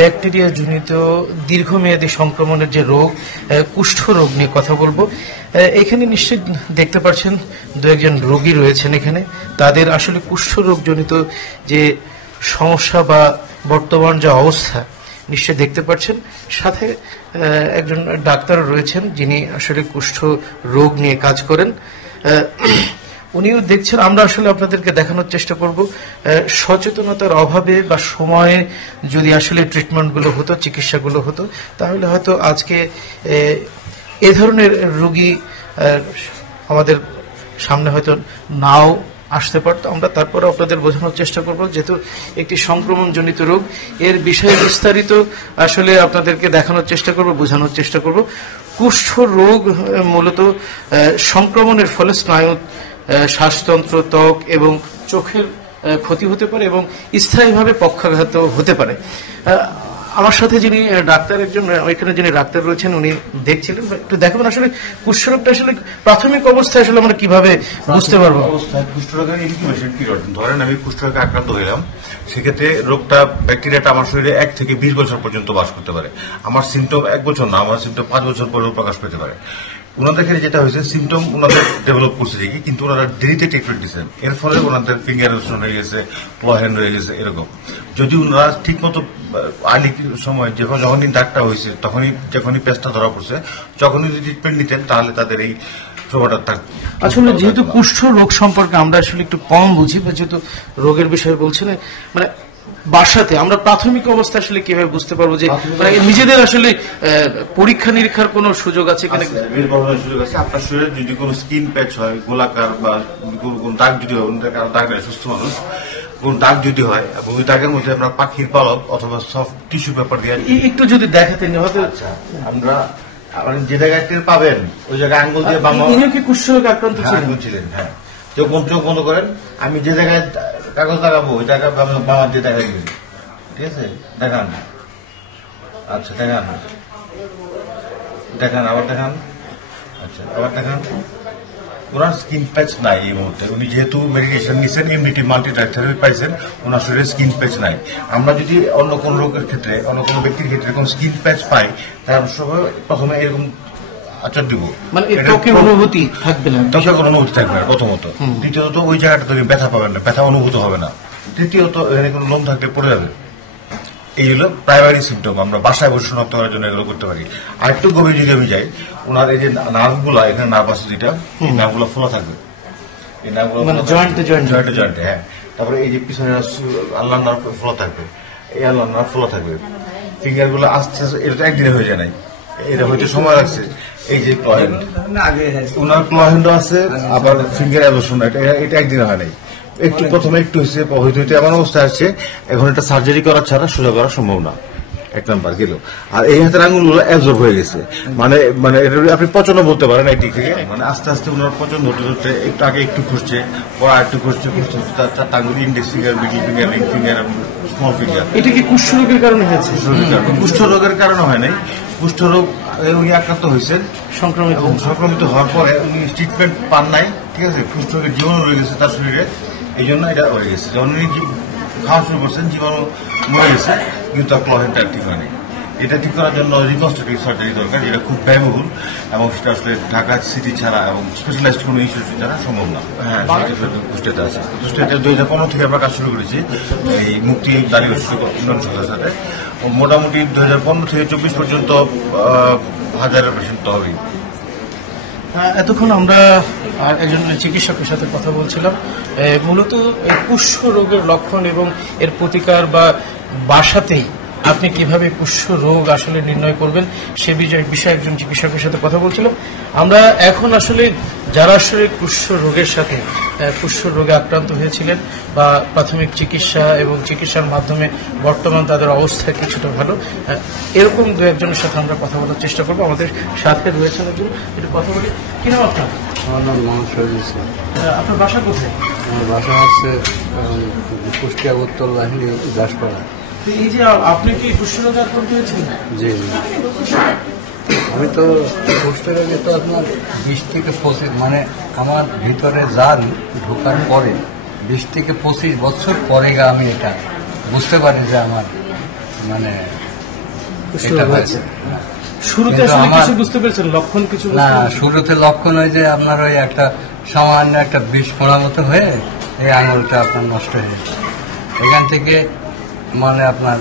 Bacteria জনিত দীর্ঘমেয়াদী সংক্রমণের যে রোগ, কুষ্ঠ রোগ নিয়ে কথা বলবো। এখানে নিশ্চয়ই দেখতে পাচ্ছেন দু একজন রোগী রয়েছেন এখানে। তাদের আসলে কুষ্ঠ রোগ জনিত যে সমস্যা বা বর্তমান যে অবস্থা নিশ্চয় দেখতে পাচ্ছেন। সাথে একজন ডাক্তার রয়েছেন যিনি আসলে কুষ্ঠ রোগ নিয়ে কাজ করেন। উনিও দেখছেন। আমরা আসলে আপনাদেরকে দেখানোর চেষ্টা করব সচেতনতার অভাবে বা সময়ে যদি আসলে ট্রিটমেন্টগুলো হতো, চিকিৎসাগুলো হতো, তাহলে হয়তো আজকে এ ধরনের রোগী আমাদের সামনে হয়তো নাও আসতে পারতো। আমরা তারপরে আপনাদের বোঝানোর চেষ্টা করব, যেহেতু একটি সংক্রমণজনিত রোগ, এর বিষয়ে বিস্তারিত আসলে আপনাদেরকে দেখানোর চেষ্টা করব, বোঝানোর চেষ্টা করব। কুষ্ঠ রোগ মূলত সংক্রমণের ফলে স্নায়ু, শ্বাসতন্ত্র, ত্বক এবং চোখের ক্ষতি হতে পারে এবং স্থায়ীভাবে পক্ষাঘাত হতে পারে। আমার সাথে যিনি ডাক্তার, একজন ওইখানে যিনি ডাক্তার রয়েছেন, উনি দেখছিলেন। একটু দেখাবেন আসলে কুষ্ঠরোগটা আসলে প্রাথমিক অবস্থায় আসলে আমরা কিভাবে বুঝতে পারবো? কুষ্ঠরোগের ইনকিউবেশন পিরিয়ড, ধরেন আমি কুষ্ঠরোগে আক্রান্ত হইলাম, সেক্ষেত্রে রোগটা, ব্যাকটেরিয়াটা আমার শরীরে 1 থেকে 20 বছর পর্যন্ত বাস করতে পারে। আমার সিমটম 1 বছর না, আমার সিমটম 5 বছর পরেও প্রকাশ পেতে পারে। ওনাদের ক্ষেত্রে যেটা হয়েছে, সিমটম ওনাদের ডেভেলপ করছে ঠিকই, কিন্তু ওনারা দেরিতে ট্রিটমেন্ট দিচ্ছেন, এর ফলে ওনাদের ফিঙ্গার ইরোশন হয়ে গেছে, ক্ল হ্যান্ড হয়ে গেছে, এরকম। যদি ওনারা ঠিক মতো আর্লি সময় যখনই দাগটা হয়েছে, যখনই পেস্টটা ধরা পড়ছে, যখনই যদি ট্রিটমেন্ট নিতেন, তাহলে তাদের এই প্রভাবটা থাকতো। আসলে যেহেতু কুষ্ঠ রোগ সম্পর্কে আমরা আসলে একটু কম বুঝি, বা যেহেতু রোগের বিষয়ে বলছেন, মানে বাসাতে আমরা প্রাথমিক অবস্থা আসলে কিভাবে বুঝতে পারবো যে নিজেদের আসলে পরীক্ষা নিরীক্ষার কোন সুযোগ আছে কিনা? সুযোগ আছে। আপনার শরীরে যদি কোনো স্কিন প্যাচ হয়, গোলাকার, বা কোন দাগ যদি হয়, দাগ নেই, সুস্থ মানুষ, কোন দাগ যদি হয়, এবং ওই দাগের মধ্যে আমরা পাখির পালক অথবা সফট টিস্যু পেপার দিয়ে একটু যদি দেখাতেন হয়তো। আমরা যে জায়গায় টের পাবেন, ওই জায়গায় আঙ্গুল দিয়ে কি কুষ্ঠ রোগে আক্রান্ত ছিলেন? হ্যাঁ, চোখ বন্ধ করেন। আমি যে জায়গায় কাগজ লাগাবো, ওই জায়গায় বাবা দিয়ে দেখা দিবেন। ঠিক আছে, দেখান। আচ্ছা, দেখান, আবার দেখান। আচ্ছা, আবার দেখান। ওনার স্কিন প্যাচ নাই এই মুহূর্তে। উনি যেহেতু মেডিকেশন নিচ্ছেন, এমনিটি মাল্টি ড্রাগ থেরাপি পাইছেন, ওনার শরীরে স্কিন প্যাচ নাই। আমরা যদি অন্য কোন রোগের ক্ষেত্রে, অন্য কোনো ব্যক্তির ক্ষেত্রে কোন স্কিন প্যাচ পাই, তার সবাই প্রথমে এরকম আচার দিব, মানে ত্বকের অনুভূতি থাকবে না, প্রথমত। দ্বিতীয়ত, ওই জায়গাটা তুমি ব্যথা পাবেন না, ব্যথা অনুভূত হবে না। তৃতীয়ত, এখানে কোনো লোম থাকলে পড়ে যাবে। এই হলো প্রাইমারি সিমটম। আমরা বাসায় বসে শনাক্ত করার জন্য এগুলো করতে পারি। আর একটু গভীর যদি আমি যাই, ওনার এই যে নার্ভগুলা, এখানে নার্ভ আছে যেটা, এই নার্ভগুলো ফোলা থাকবে, এই নার্ভগুলো জয়েন্টে। হ্যাঁ, তারপরে এই যে পিছনে আল্লাহ নার্ভ ফোলা থাকবে, এই আল্লাহ নার্ভ ফোলা থাকবে। ফিঙ্গার গুলো আস্তে আস্তে, এটা একদিনে হয়ে যায় নাই, এটা হইতে সময় লাগছে। এই যে ক্লহেন্ড, ওনার ক্লহেন্ড আছে, আবার ফিঙ্গার অ্যাবজর্পশন, এটা একদিনে হয় নাই। প্রথমে একটু হইতে এমন অবস্থা আসছে, এখন এটা সার্জারি করা ছাড়া সোজা করা সম্ভব না। 1 নাম্বার গেল। আর এই হাতের আঙুলগুলো অ্যাবজর্ব হয়ে গেছে, মানে আপনি পচন বলতে পারেন এই দিক থেকে। মানে আস্তে আস্তে ওনার পচন ধরতে একটু আগে একটু খুঁজছে, পরে একটু খুঁজছে, তার আঙুল, index finger, middle finger, ring finger, small finger. এটা কি কুষ্ঠ রোগের কারণে হয়েছে? কুষ্ঠ রোগের কারণে হয় নাই। কুষ্ঠ রোগ উনি আক্রান্ত হয়েছেন, সংক্রমিত হওয়ার পরে উনি ট্রিটমেন্ট পান নাই। ঠিক আছে, কুষ্ঠ রোগের জীবাণু রয়ে গেছে তার শরীরে, এই জন্য এটা হয়ে গেছে। যখন উনি খাওয়া শুরু করছেন, জীবাণু মরে গেছে, কিন্তু তার ক্লহেন্ডটা ঠিক হয়নি। এটা ঠিক করার জন্য রিকনস্ট্রাকটিভ সার্জারি দরকার, যেটা খুব ব্যয়বহুল, এবং সেটা আসলে ঢাকা সিটি ছাড়া এবং স্পেশালাইজড কোনো ইনস্টিটিউট ছাড়া সম্ভব না। হ্যাঁ, কুষ্টিয়াতে আছে। কুষ্টিয়াতে 2015 থেকে আমরা কাজ শুরু করেছি এই মুক্তি দাঁড়িয়ে উন্নয়ন সংস্থার সাথে। মোটামুটি 2015 থেকে 24 পর্যন্ত 1000-এর পেশেন্ট তো হবেই। এতক্ষণ আমরা একজন চিকিৎসকের সাথে কথা বলছিলাম। মূলত কুষ্ঠ রোগের লক্ষণ এবং এর প্রতিকার বা বাসাতেই আপনি কিভাবে কুষ্ঠ রোগ আসলে নির্ণয় করবেন সে বিষয়ে একজন চিকিৎসকের সাথে কথা বলছিলাম। আমরা এখন আসলে যারা আসলে কুষ্ঠ রোগের সাথে কুষ্ঠ রোগে আক্রান্ত হয়েছিলেন বা প্রাথমিক চিকিৎসা এবং চিকিৎসার মাধ্যমে বর্তমান তাদের অবস্থা কিছুটা ভালো, এরকম দু একজনের সাথে আমরা কথা বলার চেষ্টা করবো। আমাদের সাথে রয়েছেন একজন, একটু কথা বলি। কি নাম আপনার? আমার নাম মোহাম্মদ শহীদ ইসলাম। আপনার বাসা কোথায়? আমার বাসা হচ্ছে কুষ্টিয়া উত্তর লাহিনী দাসপাড়া। এই যে আপনি কি কুষ্ঠ রোগে আক্রান্ত হয়েছেন? জি, আমি তো কুষ্ঠ রোগে তো আপনার 20 থেকে 25, মানে আমার ভিতরে যান ঢোকার পরে 20 থেকে 25 বছর পরে আমি এটা বুঝতে পারি যে আমার মানে এটা হয়েছে। শুরুতে কিন্তু আসলে আমার- কিছু বুঝতে পেরেছেন, লক্ষণ কিছু না, বুঝতে পেরেছেন? শুরুতে লক্ষণ হয় যে আপনার ওই একটা সামান্য একটা বিষ ফোড়া মতো হয়ে এই আঙুলটা আপনার নষ্ট হয়ে যায়। এখান থেকে মানে আপনার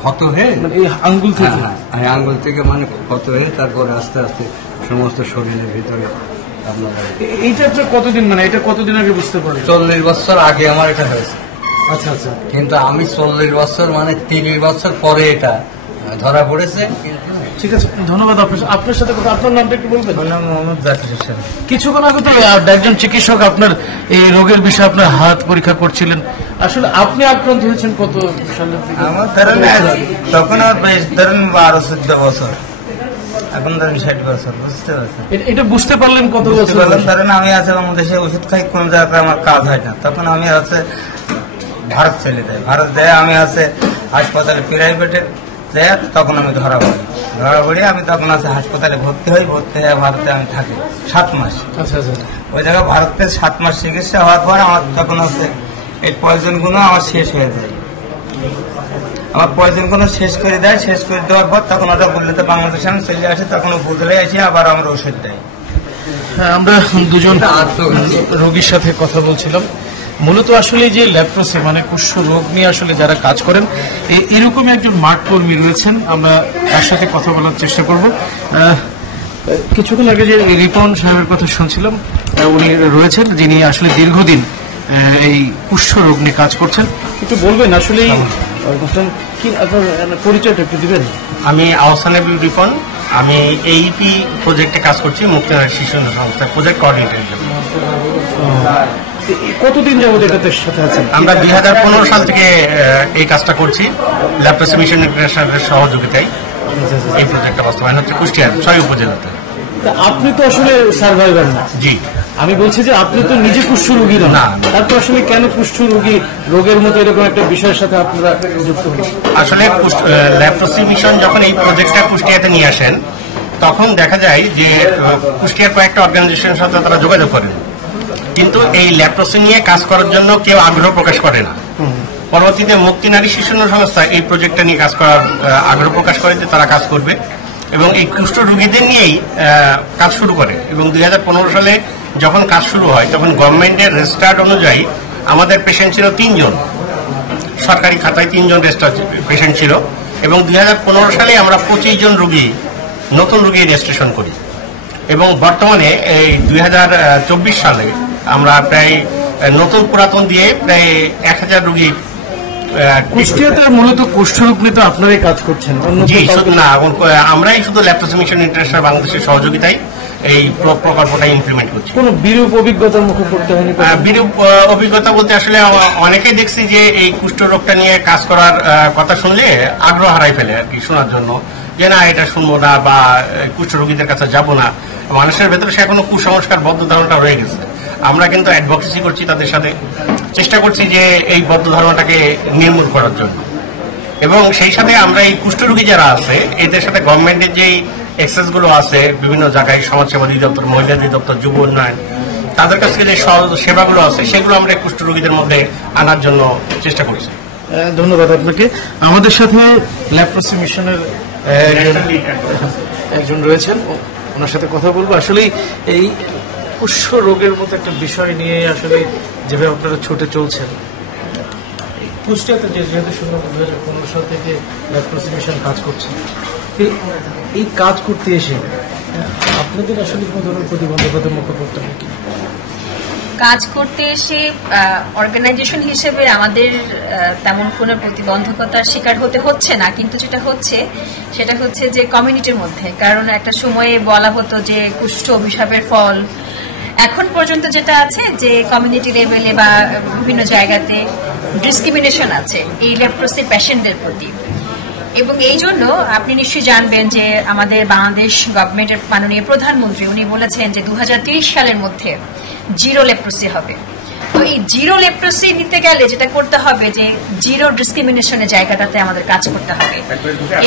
ক্ষত হয়ে, মানে এই আঙ্গুল থেকে? হ্যাঁ, এই আঙ্গুল থেকে মানে ক্ষত হয়ে তারপরে আস্তে আস্তে সমস্ত শরীরের ভিতরে আপনার এইটা আপনার কতদিন, মানে এটা কতদিন আগে বুঝতে পারলেন? 40 বছর আগে আমার এটা হয়েছে। আচ্ছা আচ্ছা। কিন্তু আমি 40 বছর মানে 30 বছর পরে এটা ধরা পড়েছে। কিন্তু ঠিক আছে, ধন্যবাদ। আপনার সাথে কথা, আপনার নামটা একটু বলবেন? মোহাম্মদ জাকির হোসেন। কিছুক্ষণ আগে তো একজন চিকিৎসক আপনার এই রোগের বিষয়ে আপনার হাত পরীক্ষা করছিলেন। আসলে আপনি আক্রান্ত হয়েছেন কত সালের দিকে? আমার ধরেন তখন আর বেশ ধরেন 12-14 বছর, এখন ধরেন 60 বছর। বুঝতে পারছেন? এটা বুঝতে পারলেন কত বুঝতে বছর পারলাম। বয়সে? ধরেন আমি আছে বাংলাদেশে ওষুধ খাই, কোন জায়গায় আমার কাজ হয় না, তখন আমি আছে ভারত চলে যাই। ভারত যায় আমি আছে হাসপাতালে প্রাইভেটে যাই, তখন আমি ধরা পড়ি। আমি তখন আছে হাসপাতালে ভর্তি হই। ভর্তি হয়ে ভারতে আমি থাকি 7 মাস। আচ্ছা আচ্ছা। ওই জায়গায় ভারতে 7 মাস চিকিৎসা হওয়ার পর আমার তখন আছে এই পয়জন গুলো আমার শেষ হয়ে যায়। আমার পয়জন গুলো শেষ করে দেয়। শেষ করে দেওয়ার পর তখন ওটা বললে তো বাংলাদেশে আমি চলে আসি, তখন বুঝলে আসি আবার আমার ওষুধ দেয়। হ্যাঁ, আমরা দুজন রোগীর সাথে কথা বলছিলাম। মূলত আসলে যে লেপ্রোসি মানে কুষ্ঠ রোগ নিয়ে আসলে যারা কাজ করেন, এরকমই একজন মাঠ কর্মী রয়েছেন। আমরা তার সাথে কথা বলার চেষ্টা করব। কিছুক্ষণ আগে যে রিপন সাহেবের কথা শুনছিলাম, উনি রয়েছেন যিনি আসলে দীর্ঘদিন এই কুষ্ঠ রোগ নিয়ে কাজ করছেন। একটু বলবেন আসলে কি আপনার পরিচয়টা একটু দিবেন? আমি আহসান রিপন। আমি এইপি প্রজেক্টে কাজ করছি, মুক্তিনারী শিশু উন্নয়ন সংস্থার প্রজেক্ট কোঅর্ডিনেটর হিসেবে। কতদিন যাবত এটাতে সাথে আছেন? আমরা 2015 সাল থেকে এই কাজটা করছি, ল্যাপ্রোসি মিশন ইন্টারন্যাশনালের সহযোগিতায়। এই প্রজেক্টটা বাস্তবায়ন হচ্ছে কুষ্টিয়ার 6 উপজেলাতে। আপনি তো আসলে সার্ভাইভার না। জি, আমি বলছি যে আপনি তো নিজে কুষ্ঠ রোগী না, তারপর আসলে কেন কুষ্ঠ রোগের মতো এরকম একটা বিষয়ের সাথে আপনারা যুক্ত হন? আসলে ল্যাপ্রোসি মিশন যখন এই প্রজেক্টটা কুষ্টিয়াতে নিয়ে আসেন, তখন দেখা যায় যে কুষ্টিয়ার কয়েকটা অর্গানাইজেশনের সাথে তারা যোগাযোগ করেন, কিন্তু এই ল্যাপ্রোসি নিয়ে কাজ করার জন্য কেউ আগ্রহ প্রকাশ করে না। পরবর্তীতে মুক্তিনারী শিশু উন্নয়ন সংস্থা এই প্রজেক্টটা নিয়ে কাজ করার আগ্রহ প্রকাশ করে যে তারা কাজ করবে এবং এই কুষ্ঠ রোগীদের নিয়েই কাজ শুরু করে। এবং 2015 সালে যখন কাজ শুরু হয়, তখন গভর্নমেন্টের রেজিস্টার্ড অনুযায়ী আমাদের পেশেন্ট ছিল 3 জন। সরকারি খাতায় 3 জন রেজিস্টার্ড পেশেন্ট ছিল এবং 2015 সালে আমরা 25 জন রোগী, নতুন রোগী রেজিস্ট্রেশন করি। এবং বর্তমানে এই 2024 সালে আমরা প্রায় নতুন পুরাতন দিয়ে প্রায় 1000 রোগী। কুষ্টিয়াতে মূলত কুষ্ঠ রোগ নিয়ে তো আপনারাই কাজ করছেন? জি, শুধু না, আমরাই শুধু ল্যাপ্রোসি মিশন ইন্টারন্যাশনাল বাংলাদেশের সহযোগিতায় এই প্রকল্পটা ইমপ্লিমেন্ট করছি। কোন বিরূপ অভিজ্ঞতার মুখে পড়তে হয়নি? বিরূপ অভিজ্ঞতা বলতে আসলে অনেকেই দেখছি যে এই কুষ্ঠ রোগটা নিয়ে কাজ করার কথা শুনলে আগ্রহ হারাই ফেলে আর কি, শোনার জন্য, যে না এটা শুনবো না বা কুষ্ঠ রোগীদের কাছে যাবো না। মানুষের ভেতরে সে এখনো কুসংস্কার বদ্ধ ধারণাটা রয়ে গেছে। আমরা কিন্তু অ্যাডভোকেসি করছি, তাদের সাথে চেষ্টা করছি যে এই বদ্ধ ধারণাটাকে নির্মূল করার জন্য। এবং সেই সাথে আমরা এই কুষ্ঠরোগী যারা আছে এদের সাথে গভর্নমেন্টের যে এক্সেস গুলো আছে বিভিন্ন জায়গায়, সমাজসেবা অধিদপ্তর, মহিলা অধিদপ্তর, যুব উন্নয়ন, তাদের কাছ থেকে যে সেবাগুলো আছে সেগুলো আমরা কুষ্ঠরোগীদের মধ্যে আনার জন্য চেষ্টা করছি। ধন্যবাদ আপনাকে। আমাদের সাথে ল্যাপ্রোসি মিশনের একজন রয়েছেন, ওনার সাথে কথা বলবো। আসলে এই কুষ্ঠ রোগের মতো একটা বিষয় নিয়ে আসলে যেভাবে আপনারা ছুটে চলছেন, কুষ্টিয়াতে যেহেতু শুনলাম 2015 সাল থেকে ল্যাপ্রোসি মিশন কাজ করছে, এই কাজ করতে এসে আপনাদের আসলে কোনো ধরনের প্রতিবন্ধকতার মুখে পড়তে হয় কি? কাজ করতে এসে অর্গানাইজেশন হিসেবে আমাদের তেমন কোনো প্রতিবন্ধকতার শিকার হতে হচ্ছে না, কিন্তু যেটা হচ্ছে সেটা হচ্ছে যে কমিউনিটির মধ্যে, কারণ একটা সময়ে বলা হতো যে কুষ্ঠ অভিশাপের ফল। এখন পর্যন্ত যেটা আছে যে কমিউনিটি লেভেলে বা বিভিন্ন জায়গাতে ডিসক্রিমিনেশন আছে এই লেপ্রোসি পেশেন্টদের প্রতি। এবং এই জন্য আপনি নিশ্চয়ই জানবেন যে আমাদের বাংলাদেশ গভর্নমেন্টের মাননীয় প্রধানমন্ত্রী উনি বলেছেন যে 2030 সালের মধ্যে জিরো লেপ্রোসি হবে। তো এই জিরো লেপ্রোসি নিতে গেলে যেটা করতে হবে যে জিরো ডিসক্রিমিনেশনের জায়গাটাতে আমাদের কাজ করতে হবে।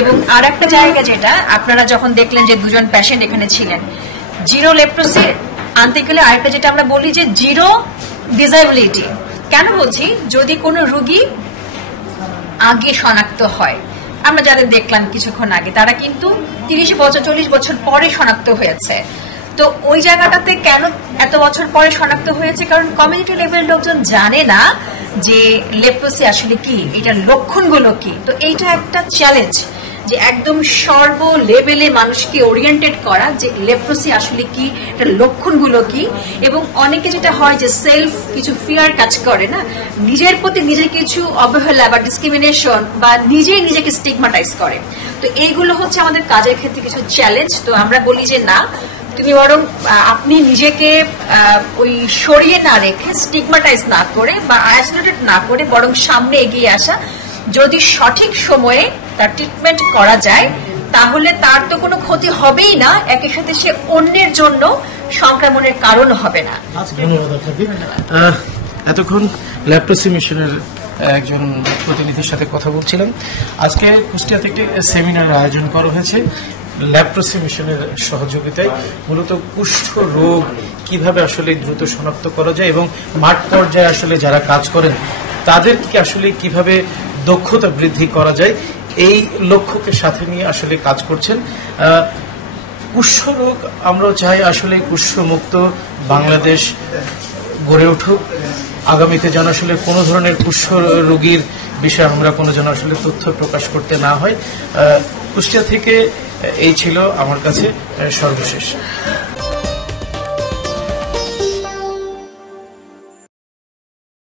এবং আর একটা জায়গা যেটা আপনারা যখন দেখলেন যে 2 জন পেশেন্ট এখানে ছিলেন, জিরো লেপ্রোসি আনতে গেলে আরেকটা যেটা আমরা বলি যে জিরো ডিসএবিলিটি। কেন বলছি? যদি কোনো রোগী আগে শনাক্ত হয় আমরা যাদের দেখলাম কিছুক্ষণ আগে তারা কিন্তু 30 বছর 40 বছর পরে শনাক্ত হয়েছে। তো ওই জায়গাটাতে কেন এত বছর পরে শনাক্ত হয়েছে? কারণ কমিউনিটি লেভেলের লোকজন জানে না যে লেপ্রোসি আসলে কি, এটার লক্ষণগুলো কি। তো এইটা একটা চ্যালেঞ্জ যে একদম সর্ব লেভেলে মানুষকে ওরিয়েন্টেড করা যে লেপ্রোসি আসলে কি, এটার লক্ষণগুলো কি। এবং অনেকে যেটা হয় যে সেলফ কিছু ফিয়ার কাজ করে না, নিজের প্রতি নিজের কিছু অবহেলা বা ডিসক্রিমিনেশন বা নিজেই নিজেকে স্টিগমাটাইজ করে। তো এইগুলো হচ্ছে আমাদের কাজের ক্ষেত্রে কিছু চ্যালেঞ্জ। তো আমরা বলি যে না, তুমি বরং আপনি নিজেকে ওই সরিয়ে না রেখে, স্টিগমাটাইজ না করে বা আইসোলেটেড না করে বরং সামনে এগিয়ে আসা। যদি সঠিক সময়ে তার ট্রিটমেন্ট করা যায় তাহলে তার তো কোনো ক্ষতি হবেই না, একই সাথে সে অন্যের জন্য সংক্রমণের কারণ হবে না। ধন্যবাদ আপনাকে। এতক্ষণ লেপ্রোসি মিশনের একজন প্রতিনিধির সাথে কথা বলছিলাম। আজকে কুষ্টিয়াতে একটি সেমিনার আয়োজন করা হয়েছে লেপ্রোসি মিশনের সহযোগিতায়। মূলত কুষ্ঠ রোগ কিভাবে আসলে দ্রুত শনাক্ত করা যায় এবং মাঠ পর্যায়ে আসলে যারা কাজ করেন তাদেরকে আসলে কিভাবে দক্ষতা বৃদ্ধি করা যায়, এই লক্ষ্যকে সাথে নিয়ে আসলে কাজ করছেন। কুষ্ঠ রোগ আমরা চাই আসলে কুষ্ঠমুক্ত বাংলাদেশ গড়ে উঠুক। আগামীতে যেন আসলে কোনো ধরনের কুষ্ঠ রোগীর বিষয়ে আমরা কোনো যেন আসলে তথ্য প্রকাশ করতে না হয়। কুষ্টিয়া থেকে এই ছিল আমার কাছে সর্বশেষ।